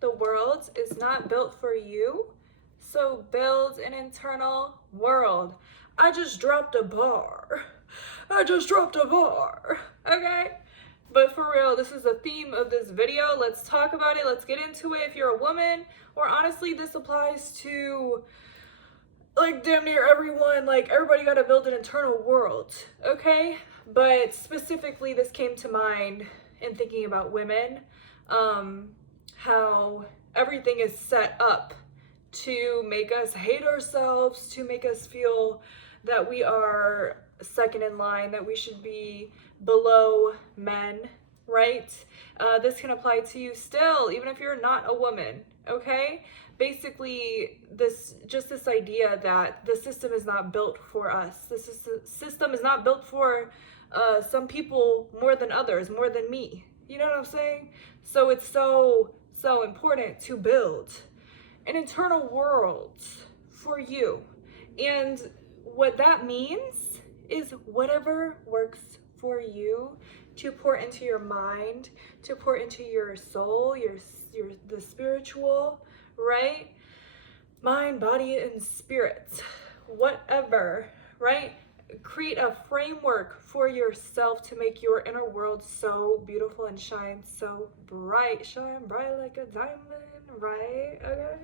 The world is not built for you, so build an internal world. I just dropped a bar. I just dropped a bar. Okay? But for real, this is the theme of this video. Let's talk about it. Let's get into it. If you're a woman, or honestly, this applies to like damn near everyone. Like everybody got to build an internal world. Okay? But specifically, this came to mind in thinking about women. How everything is set up to make us hate ourselves, to make us feel that we are second in line, that we should be below men, right? This can apply to you still, even if you're not a woman, okay? Basically, this idea that the system is not built for us. The system is not built for some people more than others, more than me. You know what I'm saying? So it's so important to build an internal world for you. And what that means is whatever works for you, to pour into your mind, to pour into your soul, the spiritual, right? Mind, body, and spirit. Whatever, right? Create a framework for yourself to make your inner world so beautiful and shine so bright. Shine bright like a diamond, right? Okay.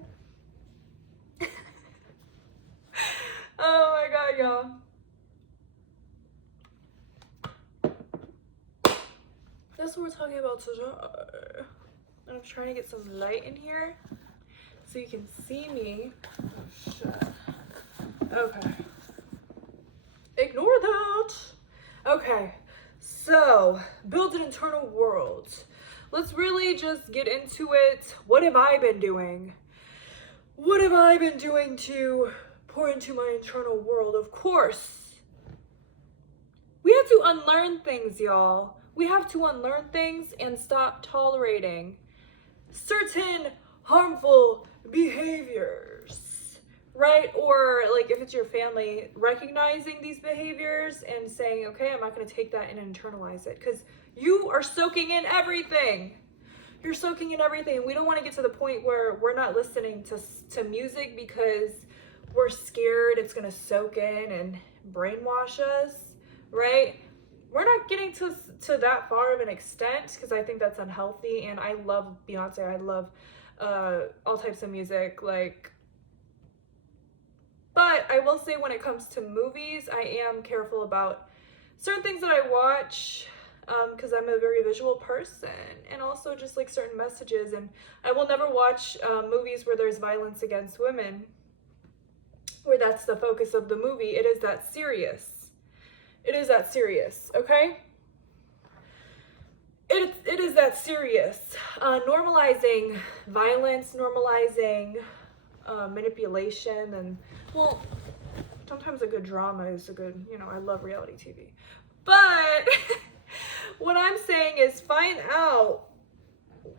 Oh my god, y'all. That's what we're talking about today. And I'm trying to get some light in here so you can see me. Oh shit. Okay. Ignore that. Okay, so build an internal world. Let's really just get into it. What have I been doing? What have I been doing to pour into my internal world? Of course, we have to unlearn things, y'all. We have to unlearn things and stop tolerating certain harmful behaviors, right? Or like if it's your family, recognizing these behaviors and saying, okay, I'm not going to take that and internalize it, because you are soaking in everything. You're soaking in everything. We don't want to get to the point where we're not listening to music because we're scared it's going to soak in and brainwash us, right? We're not getting to that far of an extent, because I think that's unhealthy. And I love Beyonce. I love all types of music, like. But I will say, when it comes to movies, I am careful about certain things that I watch, because I'm a very visual person, and also just like certain messages. And I will never watch movies where there's violence against women, where that's the focus of the movie. It is that serious. It is that serious, okay? It is that serious. Normalizing violence, normalizing manipulation, and, well, sometimes a good drama is a good, I love reality TV. But what I'm saying is, find out, oh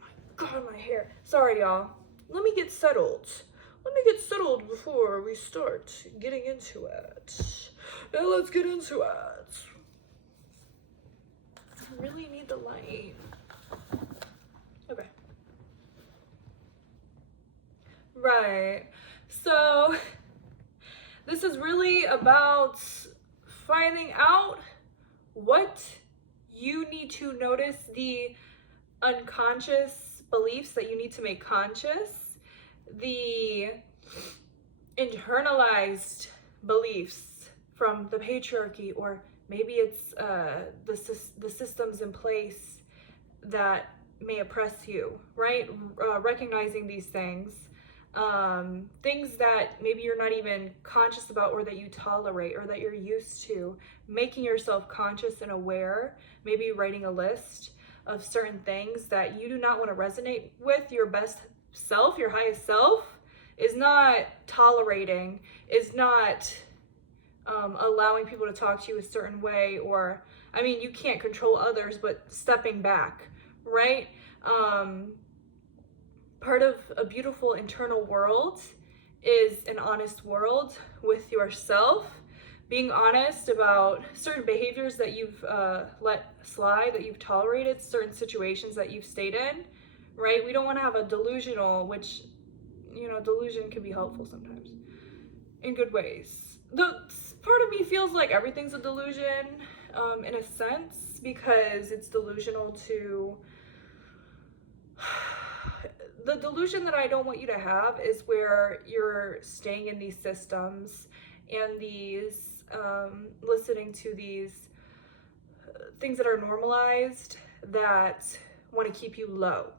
my god, my hair. Sorry, y'all. Let me get settled. Let me get settled before we start getting into it. Now let's get into it. I really need the light. Okay. Right. So this is really about finding out what you need to notice, the unconscious beliefs that you need to make conscious, the internalized beliefs from the patriarchy, or maybe it's the systems in place that may oppress you, right? Recognizing these things, things that maybe you're not even conscious about, or that you tolerate, or that you're used to, making yourself conscious and aware, maybe writing a list of certain things that you do not want to resonate with. Your best self, your highest self, is not tolerating, is not allowing people to talk to you a certain way, or, I mean, you can't control others, but stepping back, right? Part of a beautiful internal world is an honest world with yourself, being honest about certain behaviors that you've let slide, that you've tolerated, certain situations that you've stayed in, right? We don't want to have a delusional, which, delusion can be helpful sometimes in good ways. The part of me feels like everything's a delusion, in a sense, because it's delusional to the delusion that I don't want you to have is where you're staying in these systems and these listening to these things that are normalized that want to keep you low,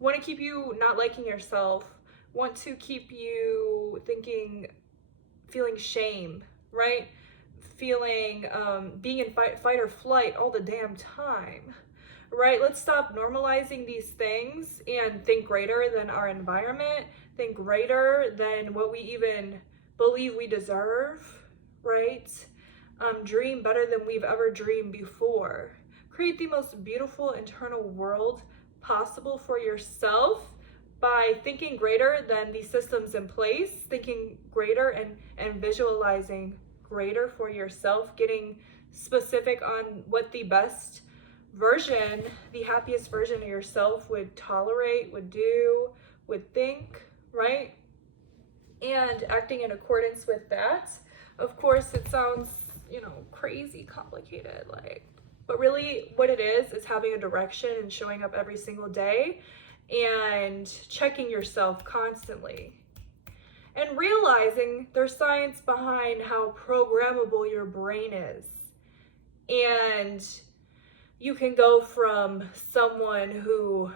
want to keep you not liking yourself, want to keep you feeling shame, right? Feeling being in fight or flight all the damn time, right? Let's stop normalizing these things and think greater than our environment, think greater than what we even believe we deserve, right? Dream better than we've ever dreamed before. Create the most beautiful internal world possible for yourself by thinking greater than the systems in place, thinking greater and visualizing greater for yourself, getting specific on what the best version, the happiest version of yourself would tolerate, would do, would think, right? And acting in accordance with that. Of course, it sounds, crazy complicated, but really what it is having a direction and showing up every single day and checking yourself constantly. And realizing there's science behind how programmable your brain is. And you can go from someone who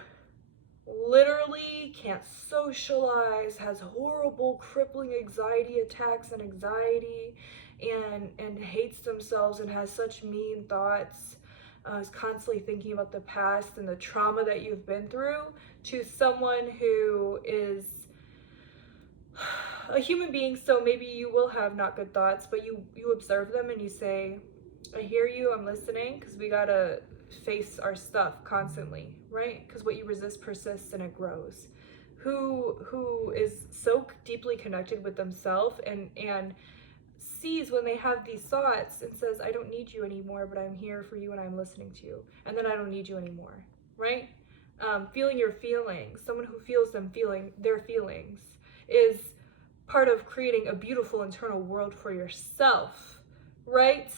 literally can't socialize, has horrible crippling anxiety attacks and anxiety, and hates themselves and has such mean thoughts, is constantly thinking about the past and the trauma that you've been through, to someone who is a human being. So maybe you will have not good thoughts, but you observe them and you say, I hear you, I'm listening, because we gotta face our stuff constantly, right? Because what you resist persists and it grows. Who is so deeply connected with themselves and sees when they have these thoughts and says, I don't need you anymore, but I'm here for you and I'm listening to you, and then I don't need you anymore, right? Feeling your feelings, someone who feels them feeling their feelings, is part of creating a beautiful internal world for yourself, right?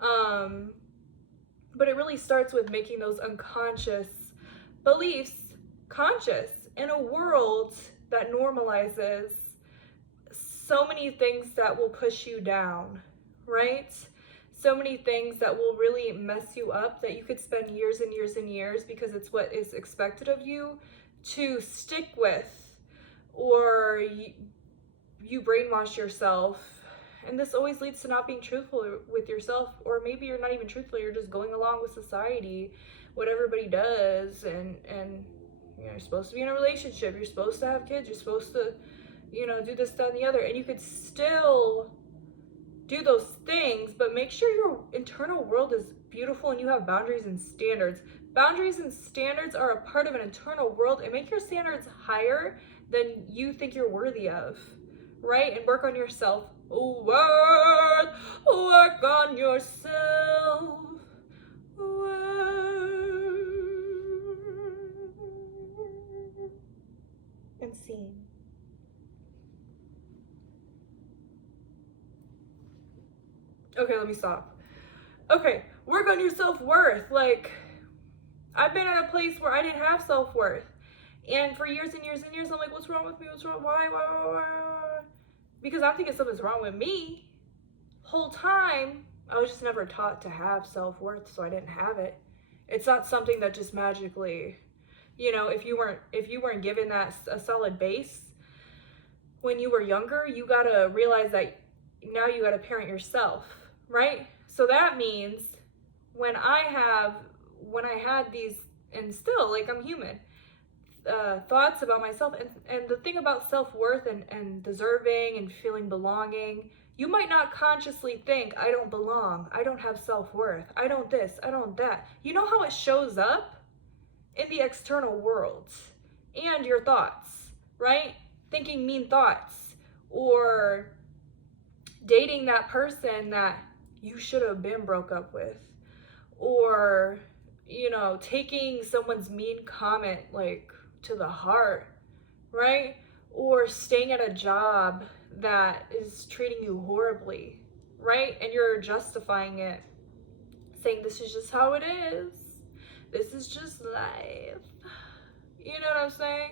But it really starts with making those unconscious beliefs conscious in a world that normalizes so many things that will push you down, right? So many things that will really mess you up, that you could spend years and years and years, because it's what is expected of you to stick with, or you brainwash yourself. And this always leads to not being truthful with yourself, or maybe you're not even truthful, you're just going along with society, what everybody does, and you're supposed to be in a relationship, you're supposed to have kids, you're supposed to, do this, that, and the other, and you could still do those things, but make sure your internal world is beautiful and you have boundaries and standards. Boundaries and standards are a part of an internal world, and make your standards higher than you think you're worthy of, right? And work on yourself. Work on yourself. And seen. Okay, let me stop. Okay, work on your self-worth. I've been at a place where I didn't have self-worth. And for years and years and years, I'm like, what's wrong with me? What's wrong? Why? Because I'm thinking something's wrong with me. Whole time, I was just never taught to have self-worth, so I didn't have it. It's not something that just magically, if you weren't given that a solid base when you were younger, you gotta realize that now you gotta parent yourself, right? So that means when I had these, and still, I'm human, thoughts about myself, and the thing about self-worth and deserving and feeling belonging, you might not consciously think, I don't belong, I don't have self-worth, I don't this, I don't that. You know how it shows up in the external world and your thoughts, right? Thinking mean thoughts, or dating that person that you should have been broke up with, or taking someone's mean comment like to the heart, right? Or staying at a job that is treating you horribly, right? And you're justifying it, saying this is just how it is. This is just life. You know what I'm saying?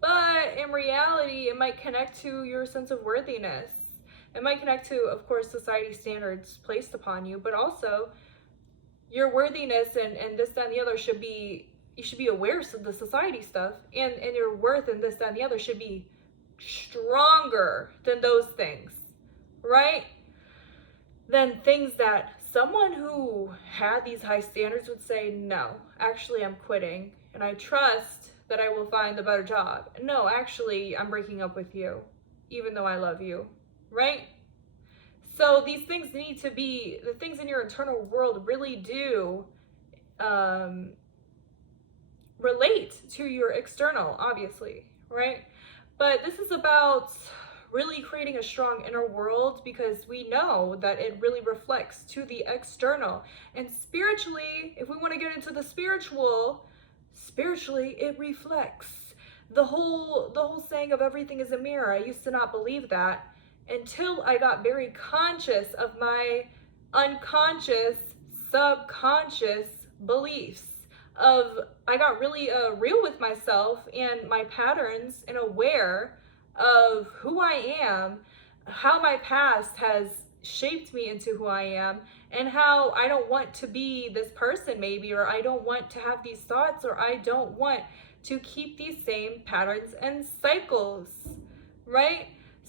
But in reality, it might connect to your sense of worthiness. It might connect to, of course, society standards placed upon you, but also your worthiness and this, that, and the other you should be aware of the society stuff, and your worth and this, that, and the other should be stronger than those things, right? Than things that someone who had these high standards would say, no, actually I'm quitting, and I trust that I will find a better job. No, actually I'm breaking up with you, even though I love you, right? So these things need to be, the things in your internal world really do relate to your external, obviously, right? But this is about really creating a strong inner world, because we know that it really reflects to the external. And spiritually, if we want to get into the spiritually it reflects. The whole saying of everything is a mirror, I used to not believe that until I got very conscious of my unconscious, subconscious beliefs. I got really real with myself and my patterns, and aware of who I am, how my past has shaped me into who I am, and how I don't want to be this person maybe, or I don't want to have these thoughts, or I don't want to keep these same patterns and cycles, right?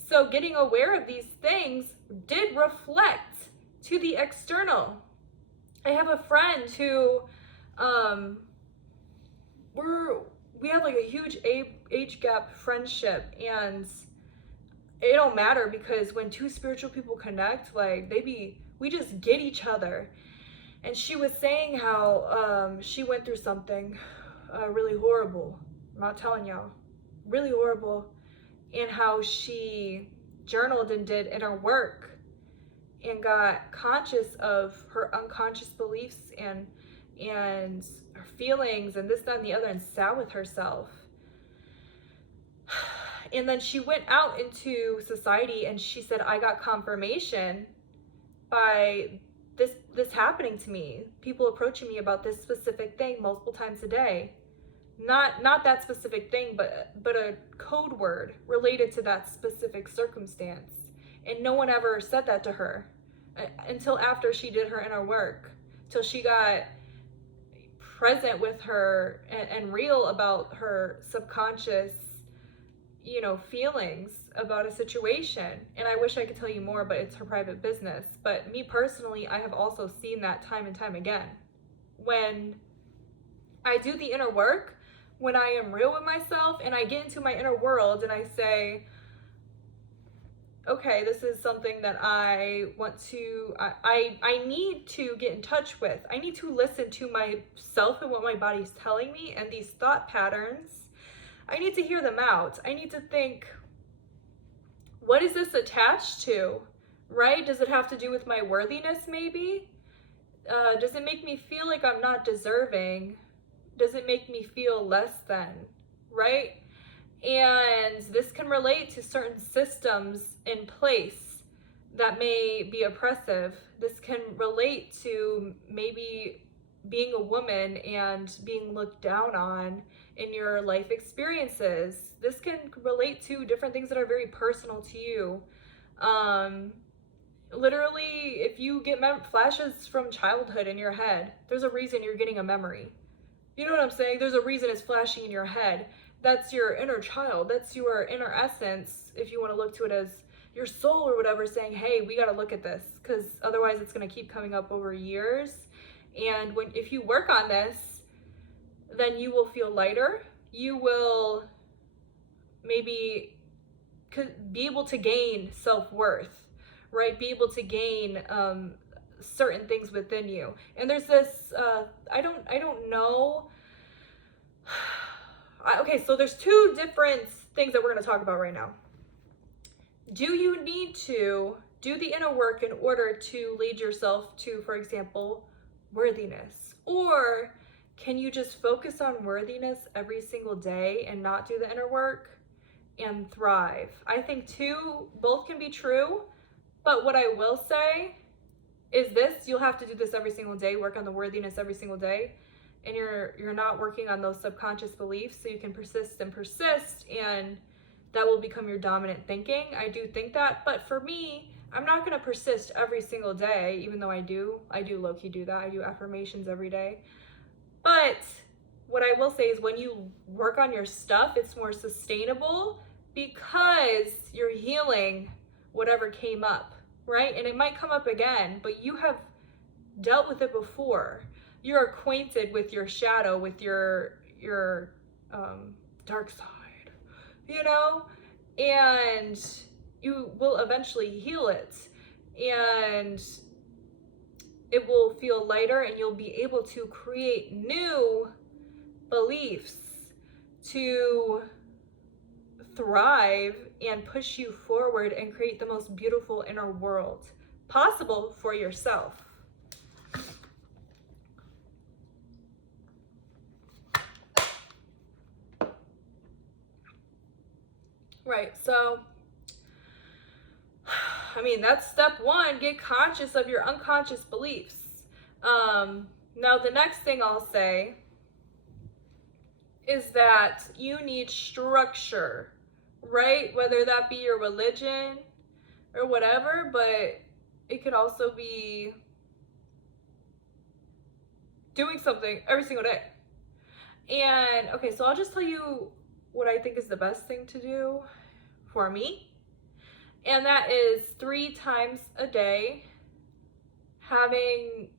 So getting aware of these things did reflect to the external. I have a friend who we have like a huge age gap friendship, and it don't matter, because when two spiritual people connect, like we just get each other. And she was saying how she went through something really horrible. I'm not telling y'all, really horrible, and how she journaled and did inner work and got conscious of her unconscious beliefs and her feelings and this, that, and the other, and sat with herself. And then she went out into society and she said, I got confirmation by this happening to me. People approaching me about this specific thing multiple times a day. Not that specific thing, but a code word related to that specific circumstance. And no one ever said that to her until after she did her inner work, till she got present with her and real about her subconscious, feelings about a situation. And I wish I could tell you more, but it's her private business. But me personally, I have also seen that time and time again. When I do the inner work, when I am real with myself and I get into my inner world and I say, okay, this is something that I want to, I need to get in touch with. I need to listen to myself and what my body's telling me, and these thought patterns, I need to hear them out. I need to think, what is this attached to, right? Does it have to do with my worthiness maybe? Does it make me feel like I'm not deserving? Does it make me feel less than, right? And this can relate to certain systems in place that may be oppressive. This can relate to maybe being a woman and being looked down on in your life experiences. This can relate to different things that are very personal to you. Literally, if you get flashes from childhood in your head, there's a reason you're getting a memory. You know what I'm saying? There's a reason it's flashing in your head. That's your inner child. That's your inner essence, if you want to look to it as your soul or whatever, saying, hey, we got to look at this, because otherwise it's going to keep coming up over years. And if you work on this, then you will feel lighter. You will maybe be able to gain self-worth, right? Be able to gain certain things within you. And there's this, I don't know. Okay, so there's two different things that we're going to talk about right now. Do you need to do the inner work in order to lead yourself to, for example, worthiness Or can you just focus on worthiness every single day and not do the inner work and thrive? I think both can be true, but what I will say is this: you'll have to do this every single day, work on the worthiness every single day, and you're not working on those subconscious beliefs, so you can persist and persist, and that will become your dominant thinking. I do think that, but for me, I'm not going to persist every single day, even though I do low-key do that. I do affirmations every day. But what I will say is when you work on your stuff, it's more sustainable because you're healing whatever came up, right? And it might come up again, but you have dealt with it before. You're acquainted with your shadow, with your dark side, you know? And you will eventually heal it, and it will feel lighter, and you'll be able to create new beliefs to thrive and push you forward and create the most beautiful inner world possible for yourself. Right, so I mean, that's step one. Get conscious of your unconscious beliefs. Now, the next thing I'll say is that you need structure, right? Whether that be your religion or whatever, but it could also be doing something every single day. And okay, so I'll just tell you what I think is the best thing to do for me. And that is 3 times a day having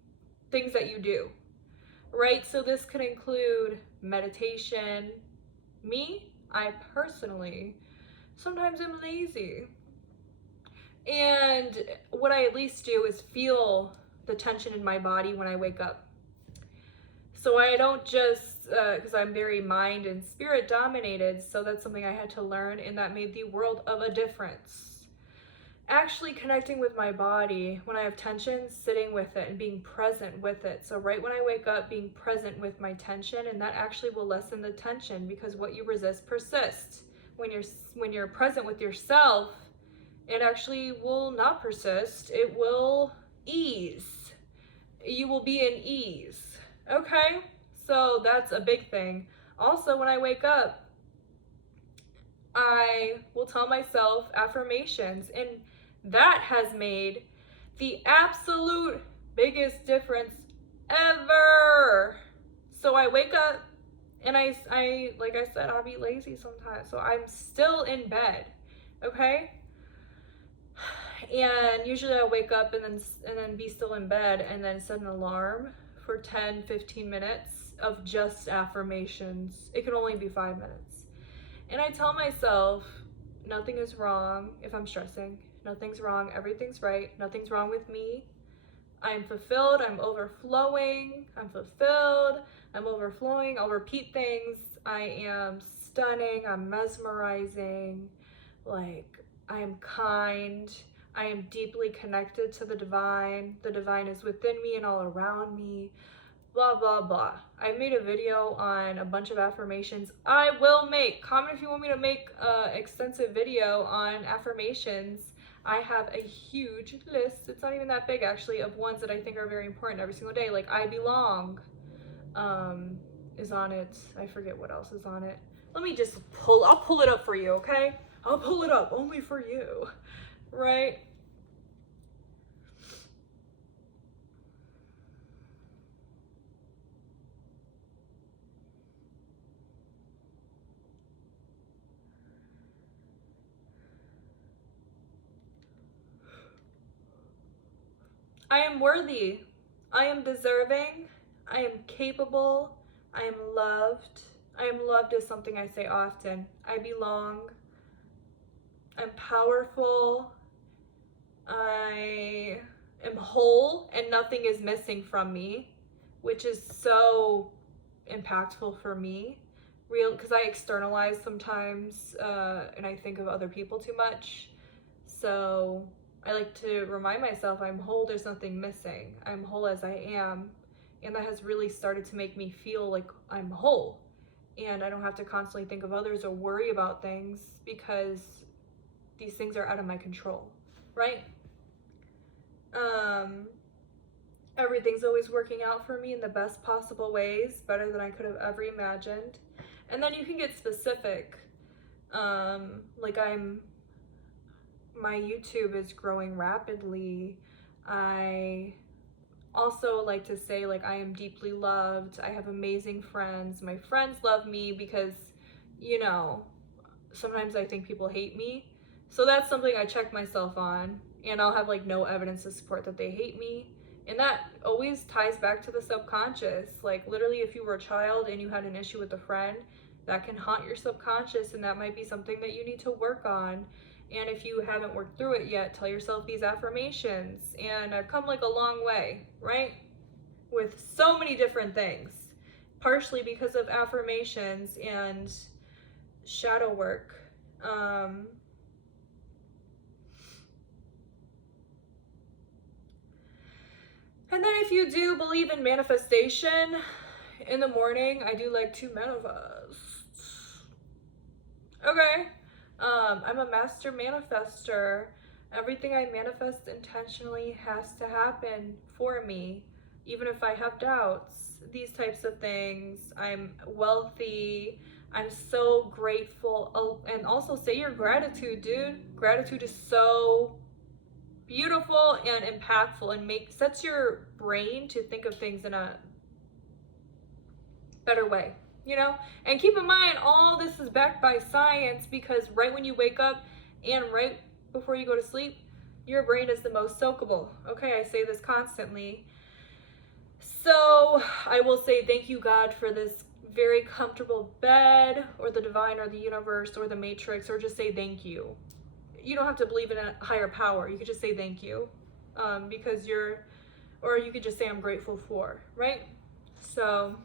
things that you do, right? So this could include meditation. I personally sometimes am lazy. And what I at least do is feel the tension in my body when I wake up. So I don't just, because I'm very mind and spirit dominated, so that's something I had to learn, and that made the world of a difference. Actually connecting with my body when I have tension, sitting with it and being present with it. So right when I wake up, being present with my tension, and that actually will lessen the tension, because what you resist persists. When you're present with yourself, it actually will not persist. It will ease. You will be in ease. Okay? So that's a big thing. Also, when I wake up, I will tell myself affirmations, and that has made the absolute biggest difference ever. So I wake up, and I like I said, I'll be lazy sometimes, so I'm still in bed, okay? And usually I wake up and then be still in bed, and then set an alarm for 10-15 minutes of just affirmations. It can only be 5 minutes. And I tell myself, nothing is wrong if I'm stressing. Nothing's wrong. Everything's right. Nothing's wrong with me. I'm fulfilled. I'm overflowing. I'm fulfilled. I'm overflowing. I'll repeat things. I am stunning. I'm mesmerizing. Like, I am kind. I am deeply connected to the divine. The divine is within me and all around me. Blah, blah, blah. I made a video on a bunch of affirmations. I will make. Comment if you want me to make an extensive video on affirmations. I have a huge list. It's not even that big, actually, of ones that I think are very important every single day. Like, I belong is on it. I forget what else is on it. Let me just I'll pull it up for you, okay? I'll pull it up only for you, right? I am worthy. I am deserving. I am capable. I am loved. I am loved is something I say often. I belong. I'm powerful. I am whole and nothing is missing from me, which is so impactful for me. Because I externalize sometimes and I think of other people too much. So I like to remind myself I'm whole, there's nothing missing. I'm whole as I am, And that has really started to make me feel like I'm whole. And I don't have to constantly think of others or worry about things because these things are out of my control, right? Everything's always working out for me in the best possible ways, better than I could have ever imagined. And then you can get specific. Like my YouTube is growing rapidly. I also like to say, like, I am deeply loved. I have amazing friends. My friends love me because, you know, sometimes I think people hate me. So that's something I check myself on, and I'll have like no evidence to support that they hate me. And that always ties back to the subconscious. Like, literally, if you were a child and you had an issue with a friend, that can haunt your subconscious, and that might be something that you need to work on. And if you haven't worked through it yet, tell yourself these affirmations. And I've come like a long way, right? With so many different things, partially because of affirmations and shadow work. And then if you do believe in manifestation, in the morning, I do like to manifest. Okay. I'm a master manifester. Everything I manifest intentionally has to happen for me, even if I have doubts. These types of things. I'm wealthy. I'm so grateful. Oh, and also say your gratitude, dude. Gratitude is so beautiful and impactful, and sets your brain to think of things in a better way, you know? And keep in mind, all this is backed by science, because right when you wake up and right before you go to sleep, your brain is the most soakable. Okay, I say this constantly. So I will say thank you, God, for this very comfortable bed, or the divine, or the universe, or the matrix, or just say thank you. You don't have to believe in a higher power. You could just say thank you, because or you could just say I'm grateful for, right? So,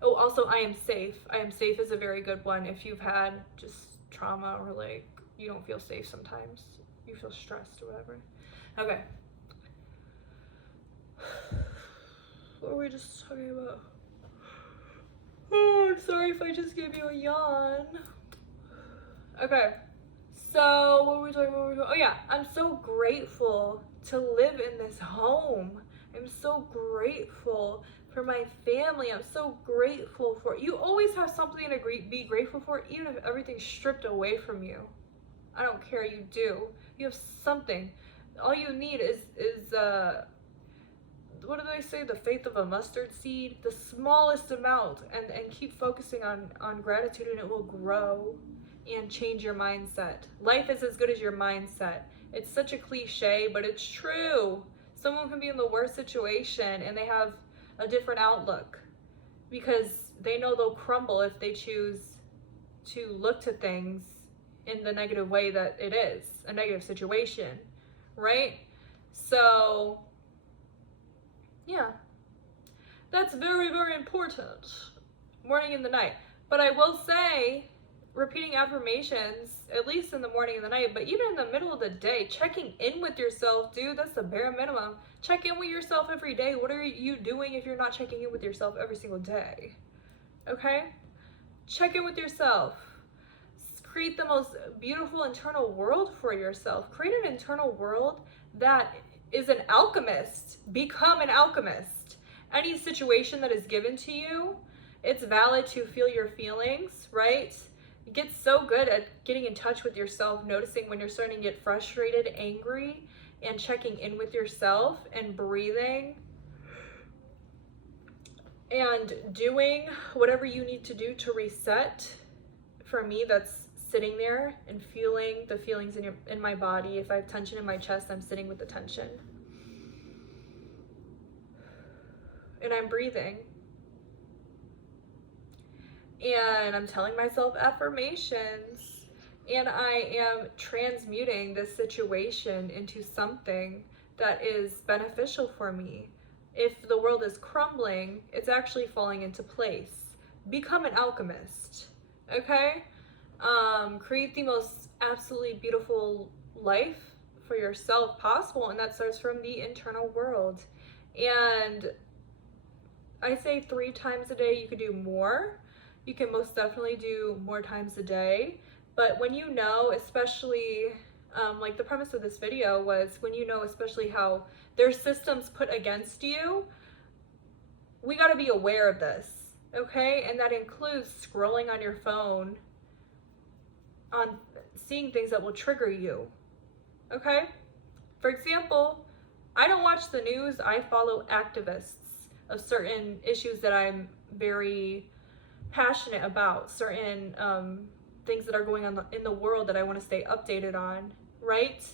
oh, also I am safe. I am safe is a very good one. If you've had just trauma, or like you don't feel safe sometimes, you feel stressed or whatever. Okay. What were we just talking about? Oh, I'm sorry if I just gave you a yawn. Okay. So, what were we talking about? Oh yeah, I'm so grateful to live in this home. I'm so grateful for my family. I'm so grateful for, you always have something to be grateful for, even if everything's stripped away from you. I don't care, you do. You have something. All you need is what do they say? The faith of a mustard seed, the smallest amount, and keep focusing on gratitude, and it will grow and change your mindset. Life is as good as your mindset. It's such a cliche, but it's true. Someone can be in the worst situation and they have a different outlook, because they know they'll crumble if they choose to look to things in the negative way that it is, a negative situation, right? So, yeah, that's very, very important. Morning and the night. But I will say, repeating affirmations, at least in the morning and the night, but even in the middle of the day, checking in with yourself, dude, that's the bare minimum. Check in with yourself every day. What are you doing if you're not checking in with yourself every single day? Okay? Check in with yourself. Create the most beautiful internal world for yourself. Create an internal world that is an alchemist. Become an alchemist. Any situation that is given to you, it's valid to feel your feelings, right? Get so good at getting in touch with yourself, noticing when you're starting to get frustrated, angry, and checking in with yourself and breathing and doing whatever you need to do to reset. For me, that's sitting there and feeling the feelings in my body. If I have tension in my chest, I'm sitting with the tension. And I'm breathing. And I'm telling myself affirmations, and I am transmuting this situation into something that is beneficial for me. If the world is crumbling, it's actually falling into place. Become an alchemist, okay? Create the most absolutely beautiful life for yourself possible, and that starts from the internal world. And I say 3 times a day. You could do more. You can most definitely do more times a day. But when you know, especially like the premise of this video was when you know especially how there's systems put against you, we got to be aware of this, okay? And that includes scrolling on your phone, on seeing things that will trigger you, okay? For example, I don't watch the news. I follow activists of certain issues that I'm very passionate about, certain things that are going on in the world that I want to stay updated on, right?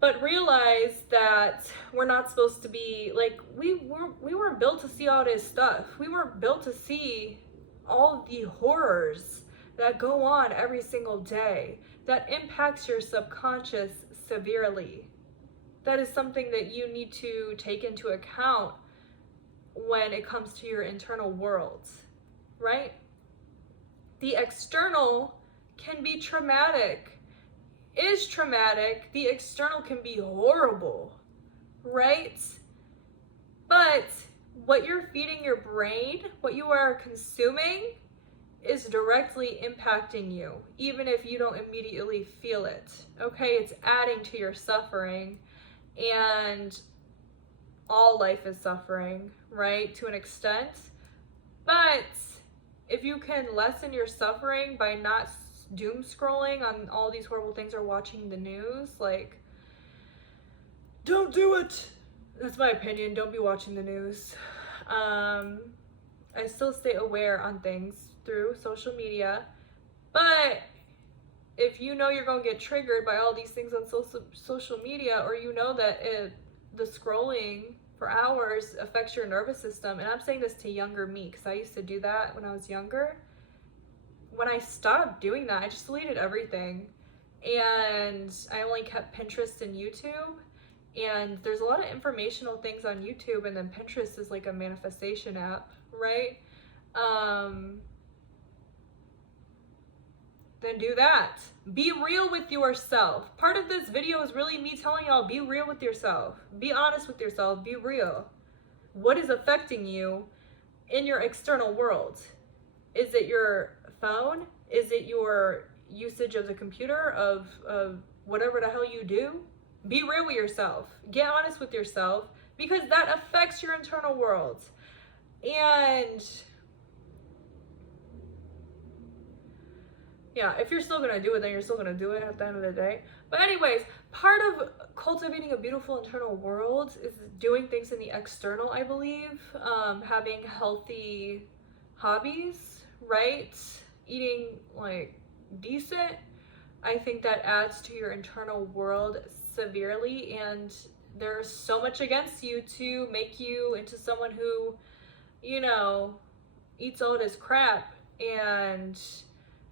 But realize that we're not supposed to be like, we weren't built to see all this stuff. We weren't built to see all the horrors that go on every single day that impacts your subconscious severely. That is something that you need to take into account when it comes to your internal world, right? The external can be traumatic, is traumatic. The external can be horrible, right? But what you're feeding your brain, what you are consuming, is directly impacting you, even if you don't immediately feel it, okay? It's adding to your suffering, and all life is suffering, right, to an extent. But if you can lessen your suffering by not doom scrolling on all these horrible things or watching the news, like, don't do it. That's my opinion. Don't be watching the news. I still stay aware on things through social media, but if you know you're going to get triggered by all these things on social media, or you know that the scrolling for hours affects your nervous system, and I'm saying this to younger me because I used to do that when I was younger. When I stopped doing that, I just deleted everything, and I only kept Pinterest and YouTube. And there's a lot of informational things on YouTube, and then Pinterest is like a manifestation app, right? Then do that. Be real with yourself. Part of this video is really me telling y'all, be real with yourself. Be honest with yourself. Be real. What is affecting you in your external world? Is it your phone? Is it your usage of the computer, of whatever the hell you do? Be real with yourself. Get honest with yourself, because that affects your internal world. And yeah, if you're still gonna do it, then you're still gonna do it at the end of the day. But anyways, part of cultivating a beautiful internal world is doing things in the external, I believe. Having healthy hobbies, right? Eating like decent. I think that adds to your internal world severely, and there's so much against you to make you into someone who, you know, eats all this crap and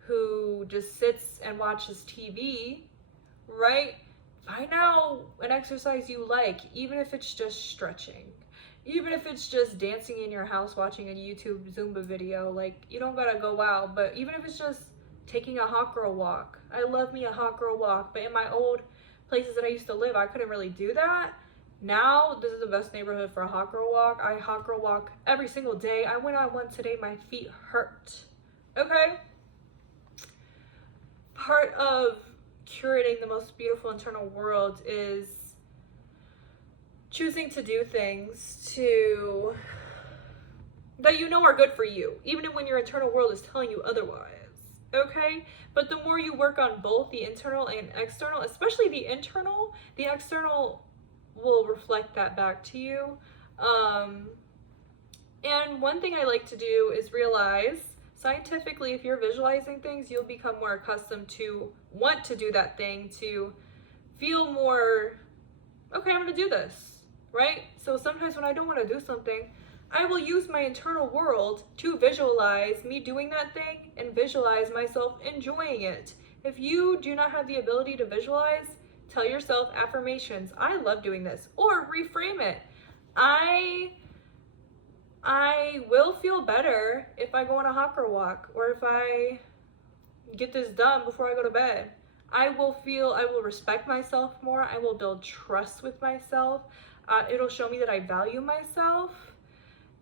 who just sits and watches TV, right? Find out an exercise you like, even if it's just stretching, even if it's just dancing in your house watching a YouTube Zumba video. Like, you don't gotta go out, but even if it's just taking a hot girl walk. I love me a hot girl walk, but in my old places that I used to live, I couldn't really do that. Now, this is the best neighborhood for a hot girl walk. I hot girl walk every single day. I went on one today, my feet hurt. Okay? Part of curating the most beautiful internal world is choosing to do things that you know are good for you, even when your internal world is telling you otherwise. Okay? But the more you work on both the internal and external, especially the internal, the external will reflect that back to you. And one thing I like to do is realize, scientifically, if you're visualizing things, you'll become more accustomed to want to do that thing, to feel more, okay, I'm gonna do this, right? So sometimes when I don't want to do something, I will use my internal world to visualize me doing that thing and visualize myself enjoying it. If you do not have the ability to visualize, tell yourself affirmations. I love doing this. Or reframe it. I will feel better if I go on a hot girl walk, or if I get this done before I go to bed. I will respect myself more. I will build trust with myself. It'll show me that I value myself.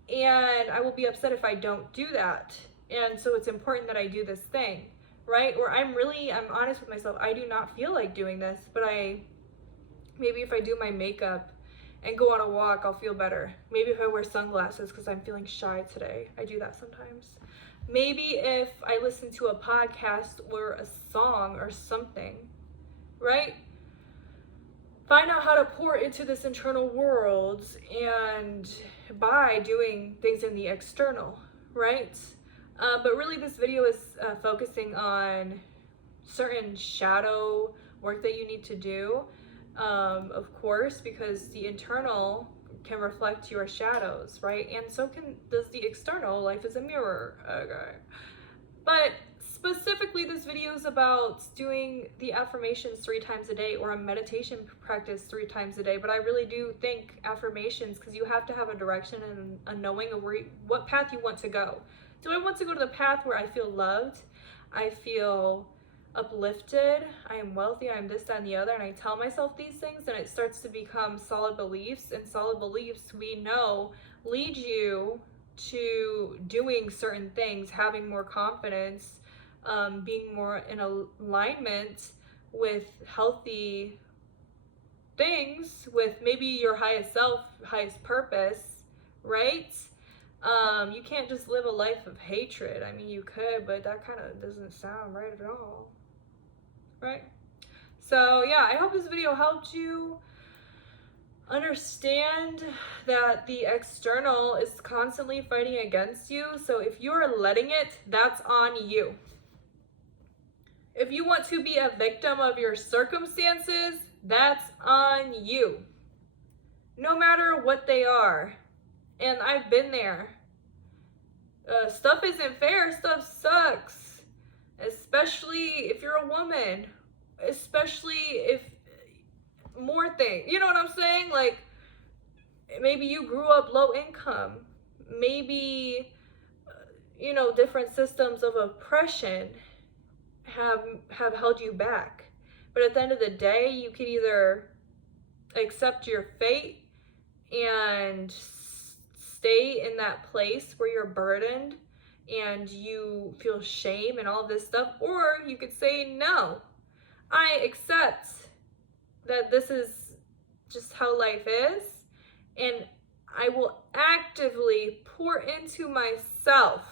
and I will be upset if I don't do that. And so it's important that I do this thing, right? Or I'm honest with myself. I do not feel like doing this, but maybe if I do my makeup and go on a walk, I'll feel better. Maybe if I wear sunglasses because I'm feeling shy today. I do that sometimes. Maybe if I listen to a podcast or a song or something, right? Find out how to pour into this internal world, and by doing things in the external, right? But really this video is focusing on certain shadow work that you need to do, of course, because the internal can reflect your shadows, right? And so does the external. Life is a mirror. Okay. But specifically, this video is about doing the affirmations 3 times a day, or a meditation practice 3 times a day. But I really do think affirmations, because you have to have a direction and a knowing of what path you want to go. Do I want to go to the path where I feel loved, I feel uplifted, I am wealthy, I am this, that, and the other, and I tell myself these things, and it starts to become solid beliefs, and solid beliefs, we know, lead you to doing certain things, having more confidence, being more in alignment with healthy things, with maybe your highest self, highest purpose, right? You can't just live a life of hatred. I mean, you could, but that kind of doesn't sound right at all, right? So yeah, I hope this video helped you understand that the external is constantly fighting against you. So if you're letting it, that's on you. If you want to be a victim of your circumstances, that's on you. No matter what they are. And I've been there. Stuff isn't fair. Stuff sucks. Especially if you're a woman. Especially if more things. You know what I'm saying? Like, maybe you grew up low income. Maybe, different systems of oppression have held you back. But at the end of the day, you can either accept your fate and stay in that place where you're burdened and you feel shame and all this stuff, or you could say, no, I accept that this is just how life is, and I will actively pour into myself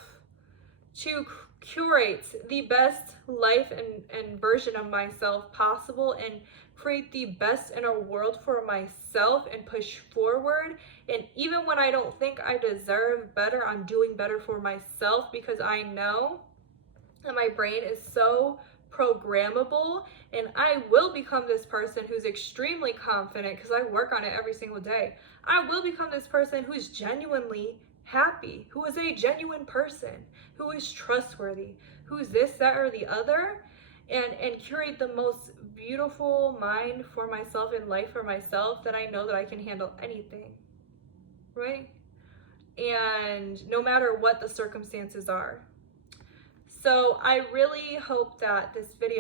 to curate the best life and version of myself possible, and create the best inner world for myself, and push forward. And even when I don't think I deserve better, I'm doing better for myself, because I know that my brain is so programmable, and I will become this person who's extremely confident, because I work on it every single day. I will become this person who's genuinely happy, who is a genuine person, who is trustworthy, who's this, that, or the other, and curate the most beautiful mind for myself and life for myself, that I know that I can handle anything, right? And no matter what the circumstances are. So I really hope that this video